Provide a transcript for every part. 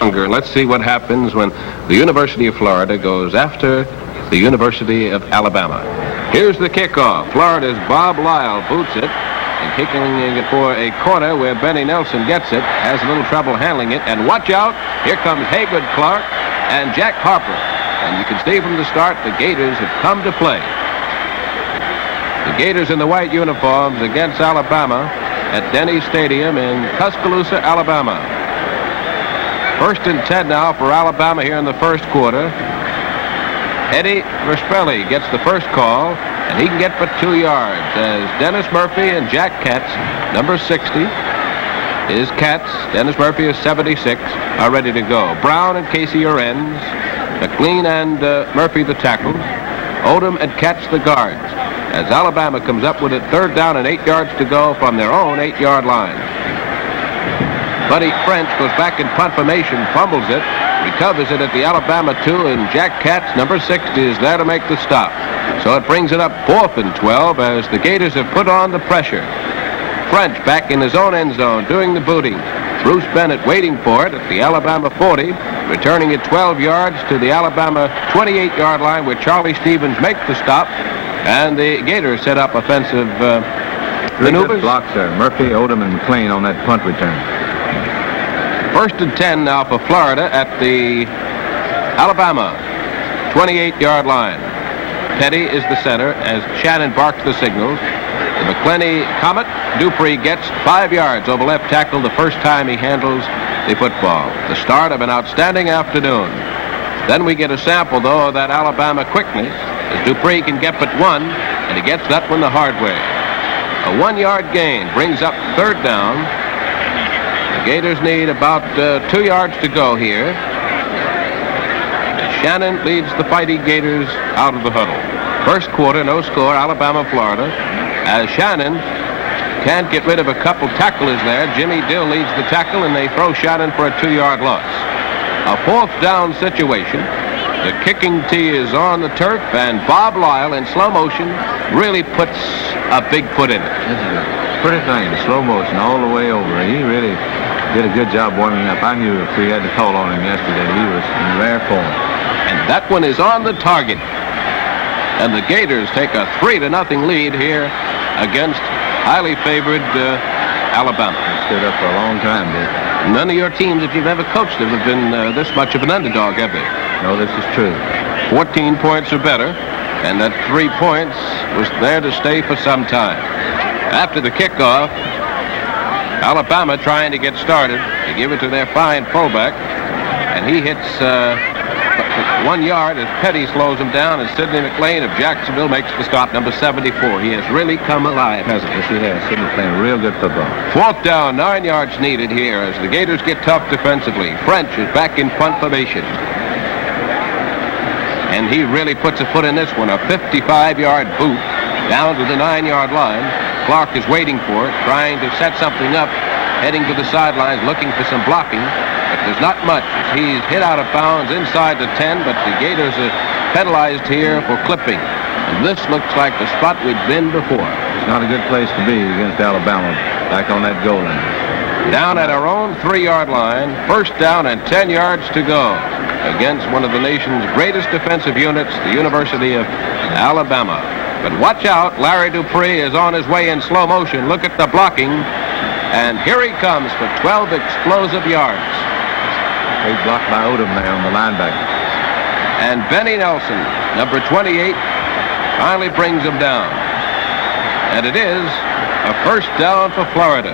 Let's see what happens when the University of Florida goes after the University of Alabama. Here's the kickoff. Florida's Bob Lyle boots it and kicking it for a corner where Benny Nelson gets it, has a little trouble handling it, and watch out, here comes Haygood Clark and Jack Harper. And you can see from the start the Gators have come to play. The Gators in the white uniforms against Alabama at Denny Stadium in Tuscaloosa, Alabama. 1st and 10 now for Alabama here in the first quarter. Eddie Verspelli gets the first call, and he can get but 2 yards as Dennis Murphy and Jack Katz, number 60, is Katz. Dennis Murphy is 76, are ready to go. Brown and Casey are ends. McLean and Murphy the tackles. Odom and Katz the guards. As Alabama comes up with it, 3rd down and 8 yards to go from their own 8-yard line. Buddy French goes back in punt formation, fumbles it, recovers it at the Alabama 2, and Jack Katz, number 60, is there to make the stop. So it brings it up 4th and 12 as the Gators have put on the pressure. French back in his own end zone doing the booting. Bruce Bennett waiting for it at the Alabama 40, returning it 12 yards to the Alabama 28-yard line where Charlie Stevens makes the stop, and the Gators set up offensive maneuvers. Good blocks there. Murphy, Odom, and McLean on that punt return. 1st and 10 now for Florida at the Alabama 28-yard line. Petty is the center as Shannon barks the signals. The McClenny Comet, Dupree gets 5 yards over left tackle the first time he handles the football. The start of an outstanding afternoon. Then we get a sample, though, of that Alabama quickness, as Dupree can get but 1, and he gets that one the hard way. A 1-yard gain brings up 3rd down. The Gators need about 2 yards to go here. Shannon leads the Fighting Gators out of the huddle. First quarter, no score, Alabama, Florida. As Shannon can't get rid of a couple tacklers there. Jimmy Dill leads the tackle, and they throw Shannon for a 2-yard loss. A 4th down situation. The kicking tee is on the turf, and Bob Lyle in slow motion really puts a big foot in it. This is a pretty thing, slow motion all the way over. He really did a good job warming up. I knew if we had to call on him yesterday, he was in rare form. And that one is on the target. And the Gators take a 3-0 lead here against highly favored Alabama. They stood up for a long time, dude. None of your teams that you've ever coached have been this much of an underdog, have they? No, this is true. 14 points or better, and that 3 points was there to stay for some time. After the kickoff, Alabama trying to get started. They give it to their fine fullback, and he hits 1 yard as Petty slows him down, and Sidney McLean of Jacksonville makes the stop, number 74. He has really come alive, hasn't he? Yes, he has. Sidney playing real good football. 4th down, 9 yards needed here as the Gators get tough defensively. French is back in punt formation. And he really puts a foot in this one, a 55-yard boot down to the 9-yard line. Clark is waiting for it, trying to set something up, heading to the sidelines, looking for some blocking. But there's not much. He's hit out of bounds inside the 10, but the Gators are penalized here for clipping. And this looks like the spot we've been before. It's not a good place to be against Alabama, back on that goal line. Down at our own 3-yard line, 1st down and 10 yards to go against one of the nation's greatest defensive units, the University of Alabama. But watch out, Larry Dupree is on his way in slow motion. Look at the blocking. And here he comes for 12 explosive yards. Great block by Odom there on the linebacker. And Benny Nelson, number 28, finally brings him down. And it is a 1st down for Florida.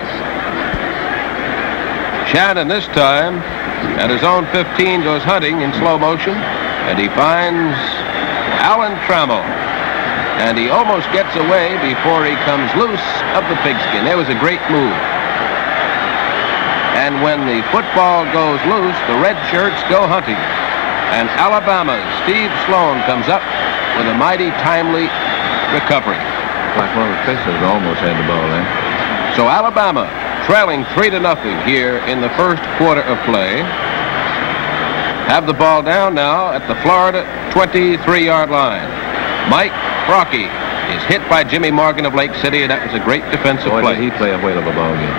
Shannon this time at his own 15 goes hunting in slow motion, and he finds Alan Trammell. And he almost gets away before he comes loose of the pigskin. There was a great move. And when the football goes loose, the red shirts go hunting. And Alabama's Steve Sloan comes up with a mighty timely recovery. Like one of the Pacers almost had the ball there. So Alabama trailing 3-0 here in the first quarter of play. Have the ball down now at the Florida 23-yard line. Mike Brocky is hit by Jimmy Morgan of Lake City, and that was a great defensive play. Did he play a whale of a ball game.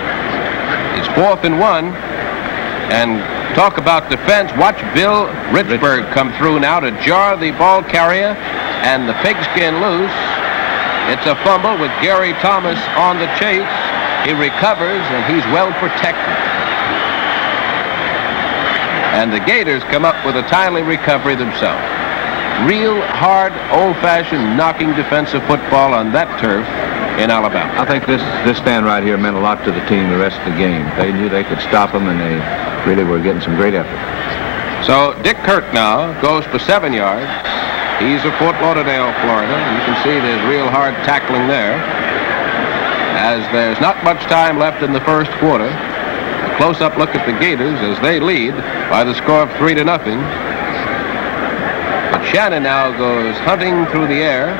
It's 4th and 1. And talk about defense. Watch Bill Richburg come through now to jar the ball carrier and the pigskin loose. It's a fumble with Gary Thomas on the chase. He recovers, and he's well protected. And the Gators come up with a timely recovery themselves. Real hard, old-fashioned knocking defensive football on that turf in Alabama. I think this stand right here meant a lot to the team the rest of the game. They knew they could stop them, and they really were getting some great effort. So Dick Kirk now goes for 7 yards. He's of Fort Lauderdale, Florida. You can see there's real hard tackling there. As there's not much time left in the first quarter, a close-up look at the Gators as they lead by the score of 3-0. But Shannon now goes hunting through the air.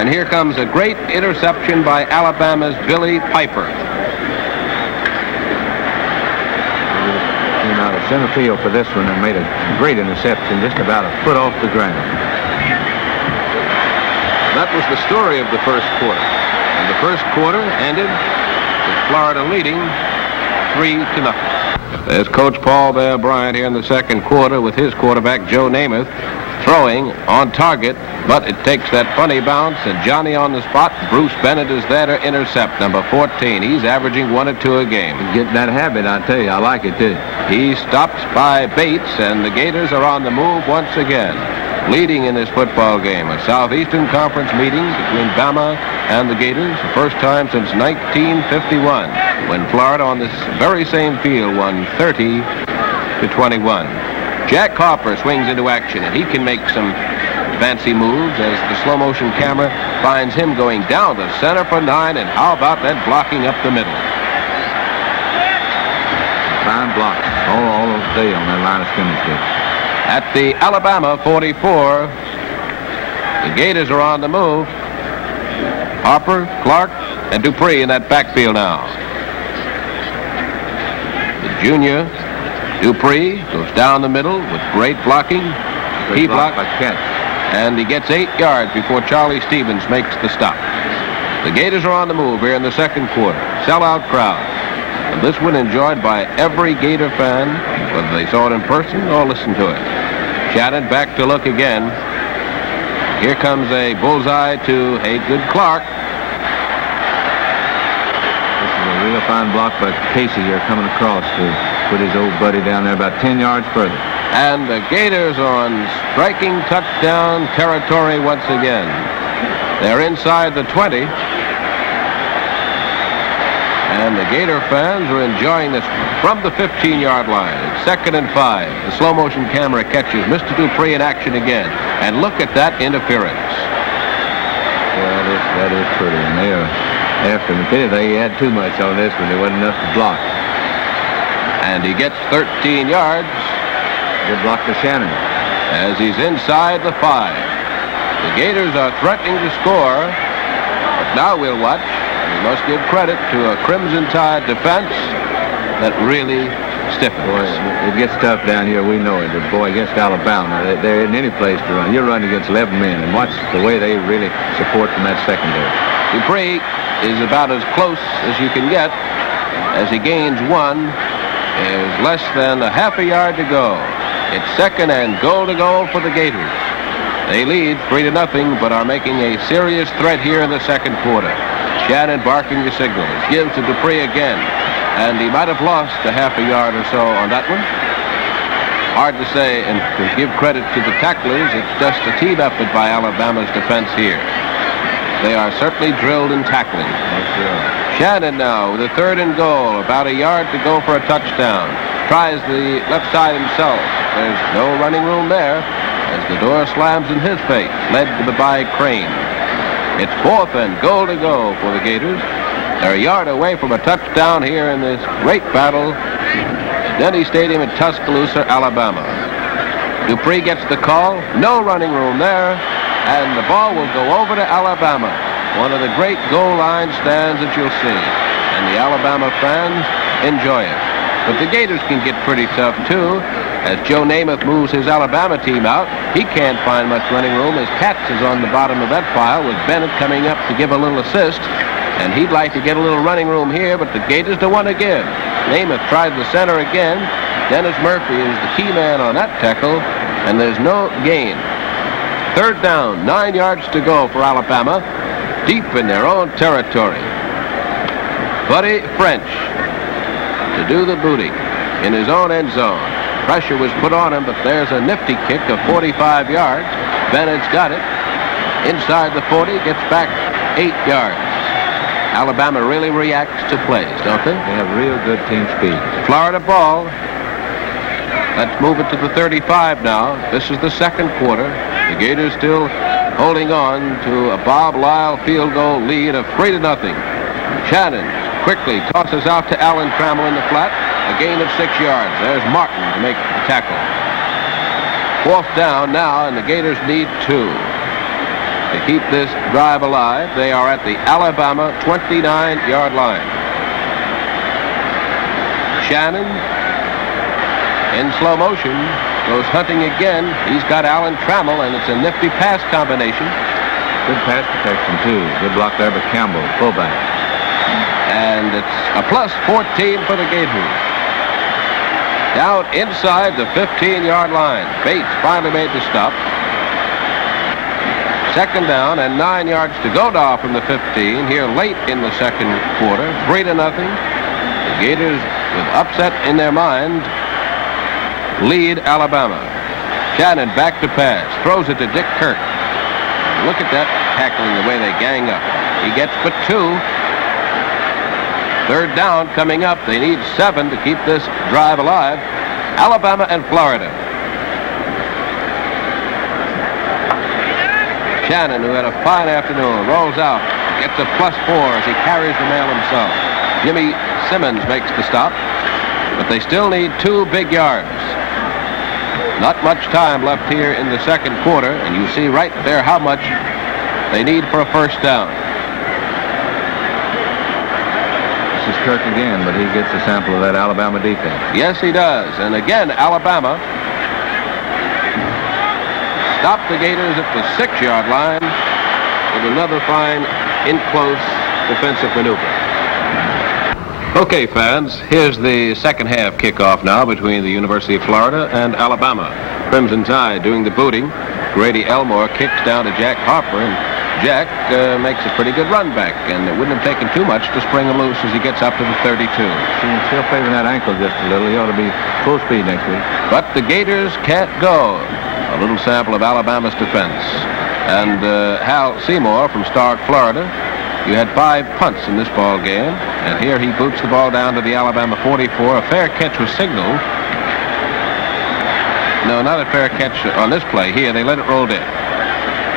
And here comes a great interception by Alabama's Billy Piper. Came out of center field for this one and made a great interception just about a foot off the ground. That was the story of the first quarter. And the first quarter ended with Florida leading 3-0. There's Coach Paul Bear Bryant here in the second quarter with his quarterback, Joe Namath, throwing on target, but it takes that funny bounce, and Johnny on the spot. Bruce Bennett is there to intercept, number 14. He's averaging 1 or 2 a game. Getting that habit, I tell you. I like it, too. He stopped by Bates, and the Gators are on the move once again, leading in this football game. A Southeastern Conference meeting between Bama and the Gators, the first time since 1951, when Florida on this very same field won 30-21. Jack Harper swings into action, and he can make some fancy moves as the slow-motion camera finds him going down the center for 9, and how about that blocking up the middle? Fine blocks all day on that line of scrimmage there. At the Alabama 44, the Gators are on the move. Harper, Clark, and Dupree in that backfield now. The junior Dupree goes down the middle with great blocking. He blocked by Kent. And he gets 8 yards before Charlie Stevens makes the stop. The Gators are on the move here in the second quarter. Sellout crowd. And this one enjoyed by every Gator fan, whether they saw it in person or listened to it. Shannon back to look again. Here comes a bullseye to a good Clark. This is a real fine block by Casey here coming across to put his old buddy down there about 10 yards further. And the Gators on striking touchdown territory once again. They're inside the 20. And the Gator fans are enjoying this from the 15-yard line. It's 2nd and 5. The slow-motion camera catches Mr. Dupree in action again. And look at that interference. Well, that is pretty. And they are after him. They had too much on this one. There wasn't enough to block. And he gets 13 yards. Good block to Shannon. As he's inside the 5. The Gators are threatening to score. But now we'll watch. We must give credit to a Crimson Tide defense that really stiffens. Boy, it gets tough down here. We know it. But boy, against Alabama, there isn't any place to run. You're running against 11 men. And watch the way they really support from that secondary. Dupree is about as close as you can get as he gains 1. There's less than a half a yard to go. It's 2nd and goal to goal for the Gators. They lead 3-0, but are making a serious threat here in the second quarter. Shannon barking the signals. Gives to Dupree again. And he might have lost a half a yard or so on that one. Hard to say, and to give credit to the tacklers, it's just a team effort by Alabama's defense here. They are certainly drilled in tackling. Shannon now with a 3rd and goal, about a yard to go for a touchdown. Tries the left side himself. There's no running room there as the door slams in his face, led by Crane. It's 4th and goal to go for the Gators. They're a yard away from a touchdown here in this great battle, Denny Stadium at Tuscaloosa, Alabama. Dupree gets the call. No running room there. And the ball will go over to Alabama. One of the great goal line stands that you'll see. And the Alabama fans enjoy it. But the Gators can get pretty tough, too. As Joe Namath moves his Alabama team out, he can't find much running room as Katz is on the bottom of that pile with Bennett coming up to give a little assist. And he'd like to get a little running room here, but the Gators don't want to give. Namath tried the center again. Dennis Murphy is the key man on that tackle, and there's no gain. Third down, 9 yards to go for Alabama, deep in their own territory. Buddy French to do the booting in his own end zone. Pressure was put on him, but there's a nifty kick of 45 yards. Bennett's got it. Inside the 40, gets back 8 yards. Alabama really reacts to plays, don't they? They have real good team speed. Florida ball. Let's move it to the 35 now. This is the second quarter. The Gators still holding on to a Bob Lyle field goal lead of 3-0. Shannon quickly tosses out to Alan Trammell in the flat. A gain of 6 yards. There's Martin to make the tackle. Fourth down now, and the Gators need 2. To keep this drive alive, they are at the Alabama 29-yard line. Shannon, in slow motion, goes hunting again. He's got Alan Trammell, and it's a nifty pass combination. Good pass protection, too. Good block there by Campbell, fullback. And it's a plus 14 for the Gators. Down inside the 15-yard line. Bates finally made the stop. Second down and 9 yards to go now from the 15 here late in the second quarter. 3-0. The Gators, with upset in their mind, lead Alabama. Shannon back to pass. Throws it to Dick Kirk. Look at that tackling, the way they gang up. He gets but 2. Third down coming up. They need 7 to keep this drive alive. Alabama and Florida. Shannon, who had a fine afternoon, rolls out, gets a +4 as he carries the mail himself. Jimmy Simmons makes the stop, but they still need 2 big yards. Not much time left here in the second quarter, and you see right there how much they need for a first down. This is Kirk again, but he gets a sample of that Alabama defense. Yes, he does. And again, Alabama stopped the Gators at the 6-yard line with another fine in-close defensive maneuver. Okay, fans, here's the second half kickoff now between the University of Florida and Alabama. Crimson Tide doing the booting. Grady Elmore kicks down to Jack Harper, and Jack makes a pretty good run back, and it wouldn't have taken too much to spring him loose as he gets up to the 32. He's still favoring that ankle just a little. He ought to be full speed next week. But the Gators can't go. A little sample of Alabama's defense. And Hal Seymour from Stark, Florida. You had 5 punts in this ball game, and here he boots the ball down to the Alabama 44. A fair catch was signaled. No, not a fair catch on this play here. They let it roll dead.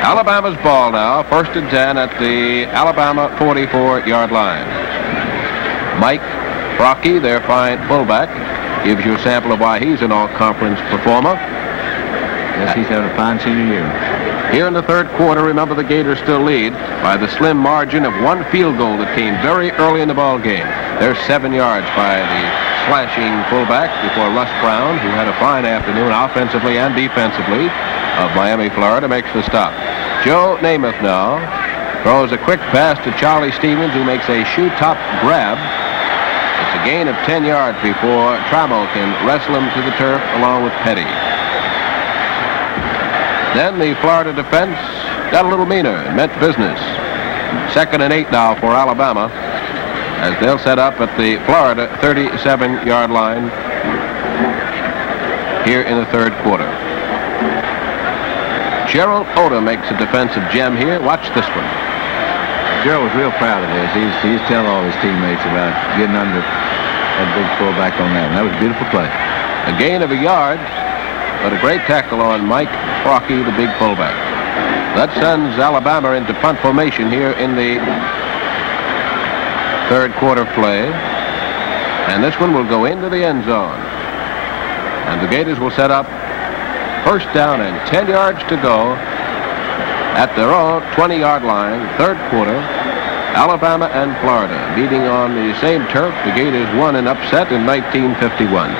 Alabama's ball now, 1st and 10 at the Alabama 44-yard line. Mike Brocky, their fine fullback, gives you a sample of why he's an all-conference performer. Yes, he's having a fine senior year. Here in the third quarter, remember the Gators still lead by the slim margin of 1 field goal that came very early in the ball game. There's 7 yards by the slashing fullback before Russ Brown, who had a fine afternoon offensively and defensively, of Miami, Florida, makes the stop. Joe Namath now throws a quick pass to Charlie Stevens, who makes a shoe-top grab. It's a gain of 10 yards before Trammell can wrestle him to the turf along with Petty. Then the Florida defense got a little meaner and meant business. 2nd and 8 now for Alabama as they'll set up at the Florida 37-yard line here in the third quarter. Gerald Oda makes a defensive gem here. Watch this one. Gerald was real proud of this. He's telling all his teammates about getting under that big fullback on that. And that was a beautiful play. A gain of a yard, but a great tackle on Mike Brocky, the big fullback. That sends Alabama into punt formation here in the third quarter play. And this one will go into the end zone. And the Gators will set up first down and 10 yards to go at their own 20-yard line, third quarter. Alabama and Florida meeting on the same turf. The Gators won an upset in 1951.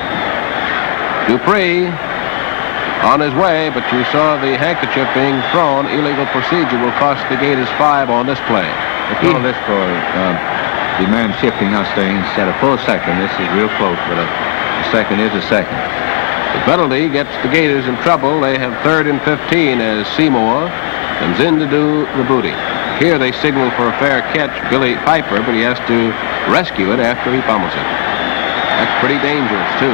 Dupree on his way, but you saw the handkerchief being thrown. Illegal procedure will cost the Gators 5 on this play. They call this for demand shifting us there instead of full second. This is real close, but a second is a second. The penalty gets the Gators in trouble. They have 3rd and 15 as Seymour comes in to do the booty. Here they signal for a fair catch, Billy Piper, but he has to rescue it after he pummels it. That's pretty dangerous, too.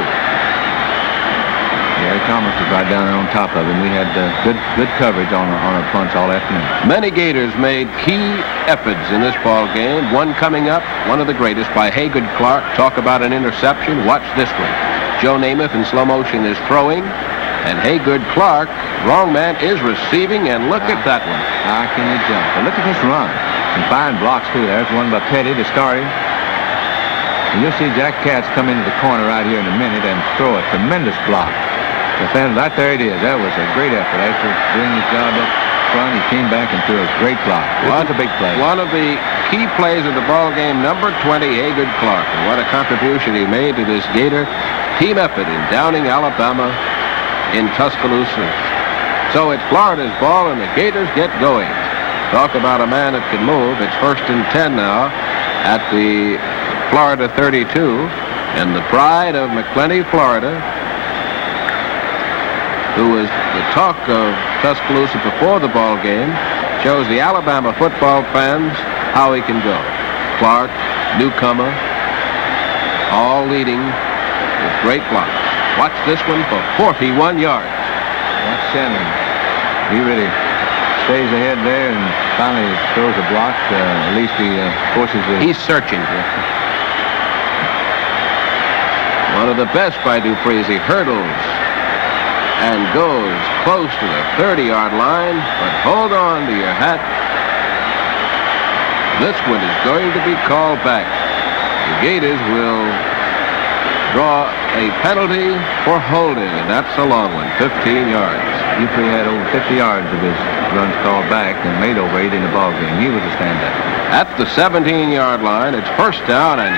Yeah, Thomas was right down there on top of him. We had good coverage on our punch all afternoon. Many Gators made key efforts in this ball game. One coming up, one of the greatest, by Haygood Clark. Talk about an interception. Watch this one. Joe Namath in slow motion is throwing, and Haygood Clark, wrong man, is receiving, and look at that one. How can you jump? But look at this run. Some fine blocks, too. There's one by Petty to start him. And you'll see Jack Katz come into the corner right here in a minute and throw a tremendous block. But then right there it is. That was a great effort. After doing his job up front, he came back and threw a great block. It's a big play. One of the key plays of the ball game, number 20, Haygood Clark. And what a contribution he made to this Gator team effort in downing Alabama in Tuscaloosa. So it's Florida's ball, and the Gators get going. Talk about a man that can move. It's 1st and 10 now at the Florida 32. And the pride of McClenny, Florida, who was the talk of Tuscaloosa before the ball game, shows the Alabama football fans how he can go. Clark, newcomer, all leading with great blocks. Watch this one for 41 yards. Watch Shannon. He really stays ahead there and finally throws a block. At least he forces it. He's searching. One of the best by Dupree. He hurdles and goes close to the 30-yard line, but hold on to your hat. This one is going to be called back. The Gators will draw a penalty for holding, and that's a long one, 15 yards. Dupree had over 50 yards of his runs called back and made over 8 in the ball game. He was a standout. At the 17-yard line, it's 1st down and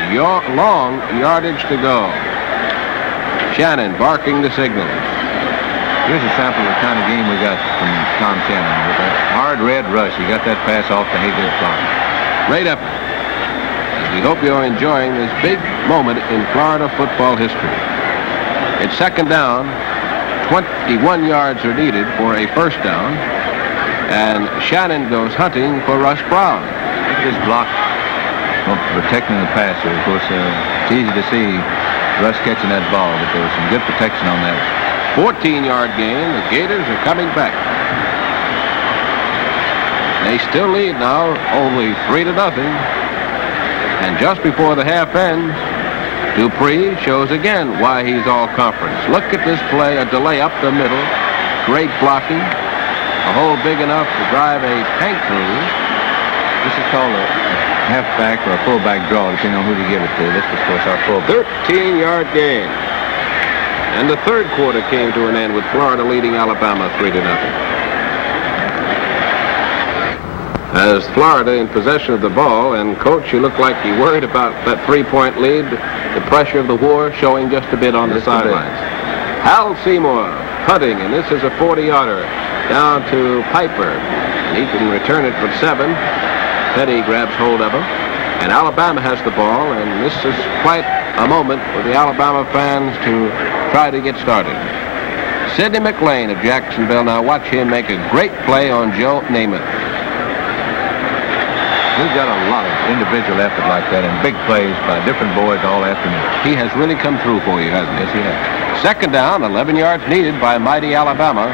long yardage to go. Shannon barking the signals. Here's a sample of the kind of game we got from Tom Shannon. With a hard red rush, he got that pass off to Haygood Clark. Great effort. As we hope you're enjoying this big moment in Florida football history. It's 2nd down. 21 yards are needed for a 1st down. And Shannon goes hunting for Russ Brown. Look at this block protecting the passer. Of course, it's easy to see Russ catching that ball, but there was some good protection on that. 14-yard gain. The Gators are coming back. They still lead now, only 3-0. And just before the half ends, Dupree shows again why he's all conference. Look at this play, a delay up the middle, great blocking, a hole big enough to drive a tank through. This is called a halfback or a fullback draw, depending on who you give it to. This was, of course, our fullback. 13-yard gain. And the 3rd quarter came to an end with Florida leading Alabama 3-0. As Florida in possession of the ball, and Coach, you look like you worried about that 3-point lead, the pressure of the war showing just a bit on the sidelines. Hal Seymour punting, and this is a 40-yarder down to Piper. And he can return it for 7. Petty grabs hold of him. And Alabama has the ball, and this is quite a moment for the Alabama fans to try to get started. Sidney McLean of Jacksonville. Now watch him make a great play on Joe Namath. We've got a lot of individual effort like that and big plays by different boys all afternoon. He has really come through for you, hasn't he? Yes, he has. 2nd down, 11 yards needed by mighty Alabama.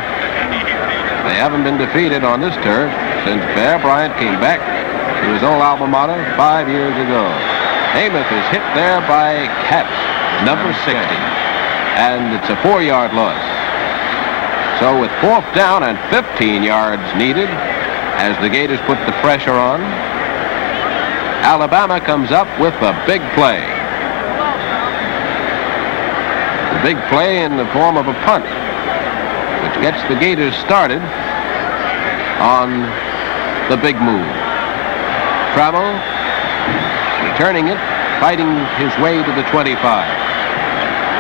They haven't been defeated on this turf since Bear Bryant came back to his old alma mater 5 years ago. Namath is hit there by Katz, number 60. And it's a 4-yard loss. So with 4th down and 15 yards needed, as the Gators put the pressure on, Alabama comes up with a big play. The big play in the form of a punt, which gets the Gators started on the big move. Travel, returning it, fighting his way to the 25.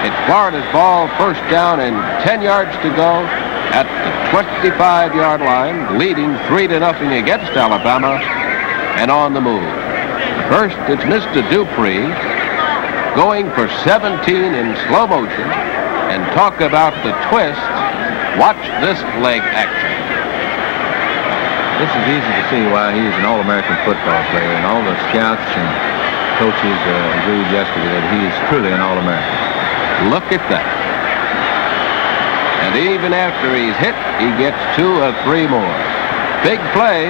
It's Florida's ball, 1st down and 10 yards to go at the 25-yard line, leading 3-0 against Alabama and on the move. First, it's Mr. Dupree going for 17 in slow motion. And talk about the twist. Watch this leg action. This is easy to see why he's an All-American football player, and all the scouts and coaches agreed yesterday that he is truly an All-American. Look at that. And even after he's hit, he gets 2 or 3 more. Big play.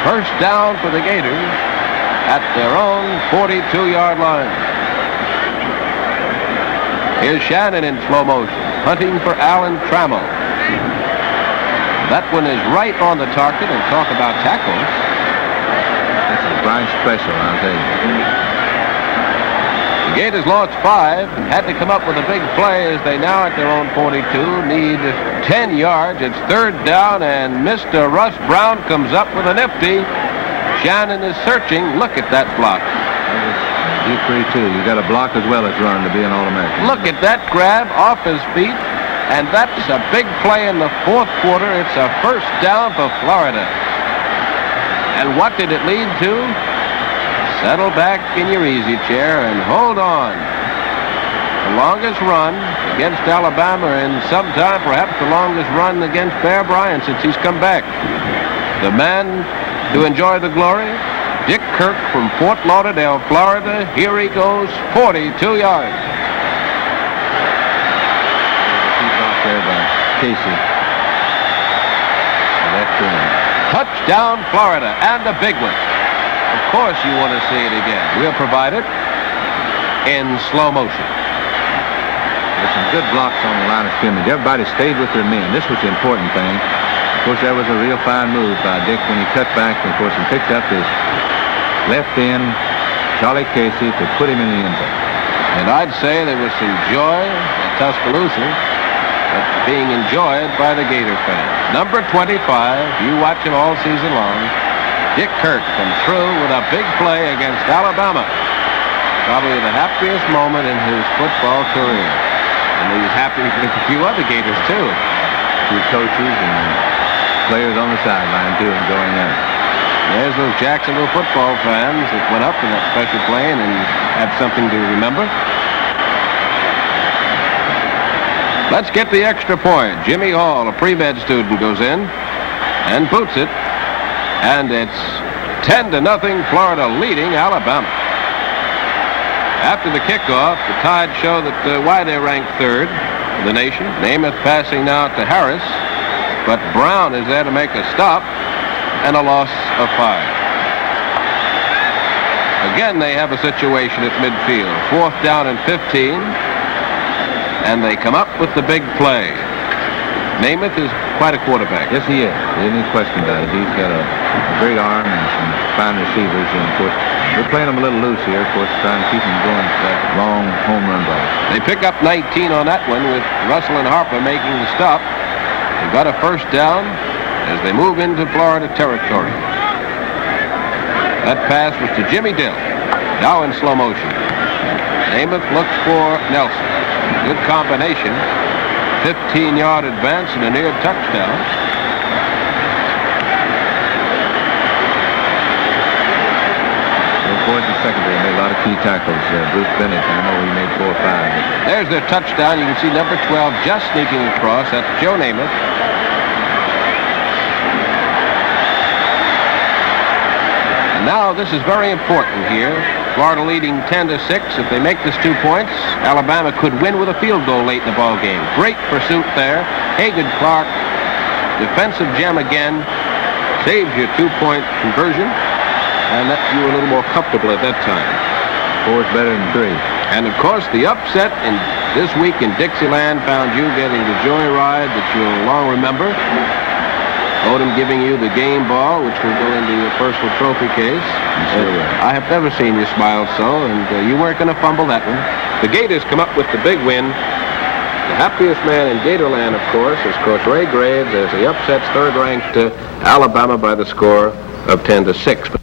First down for the Gators at their own 42-yard line. Here's Shannon in slow motion, hunting for Alan Trammell. That one is right on the target, and talk about tackles. This is Bryant special, I'll tell you. The Gators lost 5, and had to come up with a big play as they now at their own 42 need 10 yards. It's 3rd down, and Mr. Russ Brown comes up with a nifty. Shannon is searching. Look at that block. Dupree, too. You got to block as well as run to be an All-American. Look at that grab off his feet, and that's a big play in the 4th quarter. It's a first down for Florida. And what did it lead to? Settle back in your easy chair and hold on. The longest run against Alabama in some time, perhaps the longest run against Bear Bryant since he's come back. The man to enjoy the glory, Dick Kirk from Fort Lauderdale, Florida. Here he goes, 42 yards. Keep off there by Casey. Touchdown, Florida, and a big one. Of course you want to see it again. We'll provide it in slow motion. There's some good blocks on the line of scrimmage. Everybody stayed with their men. This was the important thing. Of course, that was a real fine move by Dick when he cut back. And, of course, he picked up his left end, Charlie Casey, to put him in the end zone. And I'd say there was some joy at Tuscaloosa that's being enjoyed by the Gator fans. Number 25, you watch him all season long. Dick Kirk comes through with a big play against Alabama. Probably the happiest moment in his football career. And he's happy with a few other Gators, too. Two coaches and players on the sideline, too, enjoying that. There's those Jacksonville football fans that went up in that special plane and had something to remember. Let's get the extra point. Jimmy Hall, a pre-med student, goes in and boots it. And it's 10-0, Florida leading Alabama. After the kickoff, the Tide show that why they ranked 3rd in the nation. Namath passing now to Harris, but Brown is there to make a stop. And a loss of 5. Again, they have a situation at midfield. 4th down and 15. And they come up with the big play. Namath is quite a quarterback. Yes, he is. Any question about it. He's got a great arm and some fine receivers. And, of course, we're playing them a little loose here, of course, trying to keep them going for that long home run ball. They pick up 19 on that one with Russell and Harper making the stop. They got a first down as they move into Florida territory. That pass was to Jimmy Dill. Now in slow motion. Namath looks for Nelson. Good combination. 15-yard advance and a near touchdown. Boys in secondary made a lot of key tackles. Bruce Bennett, I know he made 4 or 5. There's their touchdown. You can see number 12 just sneaking across. That's Joe Namath. Now, this is very important here. Florida leading 10-6. If they make this 2 points, Alabama could win with a field goal late in the ball game. Great pursuit there. Hagan Clark, defensive gem again, saves you a 2-point conversion, and lets you a little more comfortable at that time. 4 is better than 3. And, of course, the upset in this week in Dixieland found you getting the joyride that you'll long remember. Odom giving you the game ball, which will go into your personal trophy case. I have never seen you smile so, and you weren't going to fumble that one. The Gators come up with the big win. The happiest man in Gatorland, of course, is Coach Ray Graves as he upsets third-ranked Alabama by the score of 10-6.